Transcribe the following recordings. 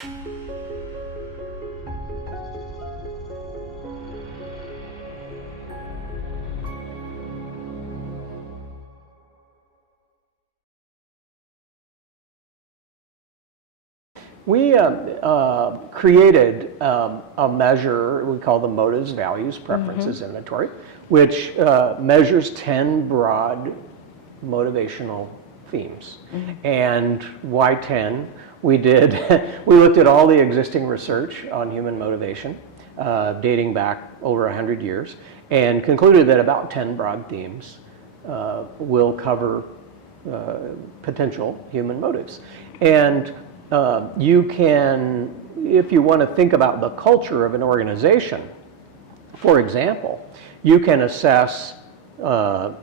We created a measure we call the motives, values, preferences inventory, which measures 10 broad motivational themes. And why 10? We looked at all the existing research on human motivation, dating back over 100 years, and concluded that about 10 broad themes will cover potential human motives. And you can, if you want to think about the culture of an organization, for example, you can assess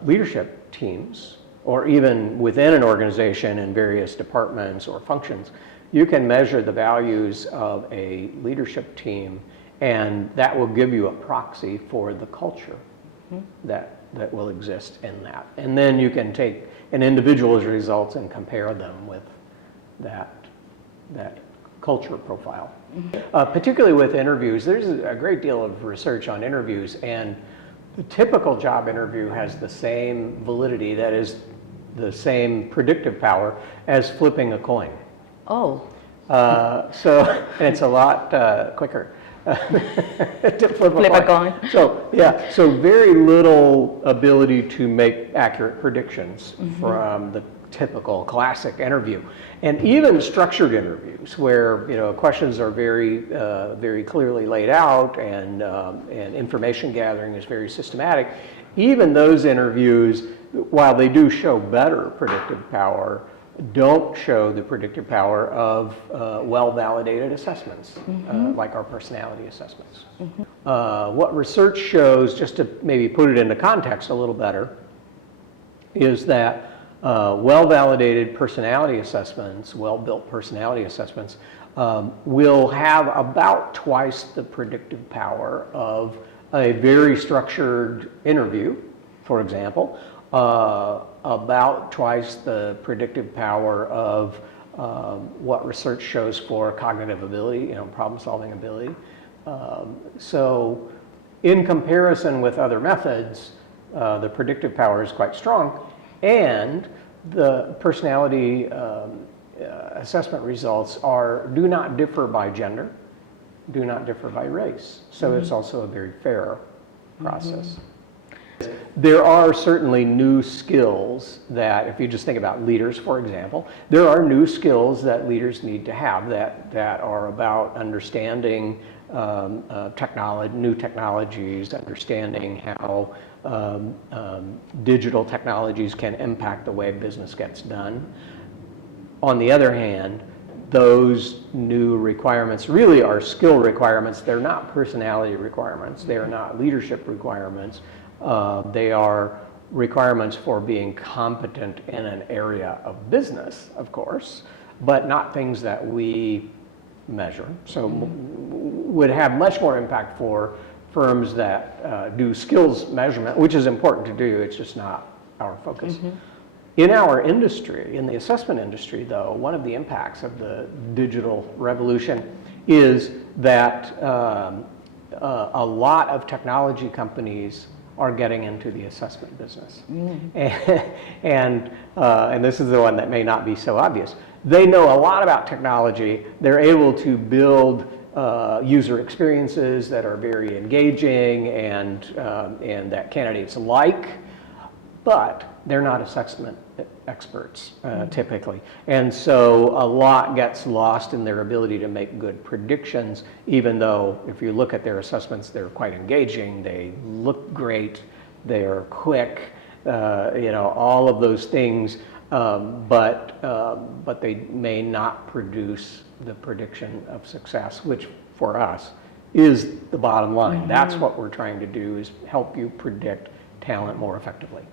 leadership teams, or even within an organization in various departments or functions, you can measure the values of a leadership team, and that will give you a proxy for the culture that will exist in that. And then you can take an individual's results and compare them with that culture profile. Particularly with interviews, there's a great deal of research on interviews, and the typical job interview has the same validity, that is the same predictive power as flipping a coin. Oh. And it's a lot quicker to flip a coin. So very little ability to make accurate predictions from the typical classic interview. And even structured interviews where questions are very clearly laid out, and information gathering is very systematic, even those interviews, while they do show better predictive power, don't show the predictive power of well-validated assessments, like our personality assessments. What research shows, just to maybe put it into context a little better, is that well-validated personality assessments, well-built personality assessments, will have about twice the predictive power of a very structured interview, for example, about twice the predictive power of what research shows for cognitive ability, problem-solving ability. So in comparison with other methods, the predictive power is quite strong, and the personality assessment results do not differ by gender, do not differ by race. So it's also a very fair process. There are certainly new skills that, if you just think about leaders, for example, there are new skills that leaders need to have that are about understanding new technologies, understanding how digital technologies can impact the way business gets done. On the other hand, those new requirements really are skill requirements. They're not personality requirements. They are not leadership requirements. They are requirements for being competent in an area of business, of course, but not things that we measure. So would have much more impact for firms that do skills measurement, which is important to do. It's just not our focus. In our industry, in the assessment industry, though, one of the impacts of the digital revolution is that a lot of technology companies are getting into the assessment business. And this is the one that may not be so obvious. They know a lot about technology. They're able to build user experiences that are very engaging and that candidates like, but they're not assessment experts typically. And so a lot gets lost in their ability to make good predictions, even though if you look at their assessments, they're quite engaging, they look great, they're quick, all of those things, but they may not produce the prediction of success, which for us is the bottom line. That's what we're trying to do, is help you predict talent more effectively.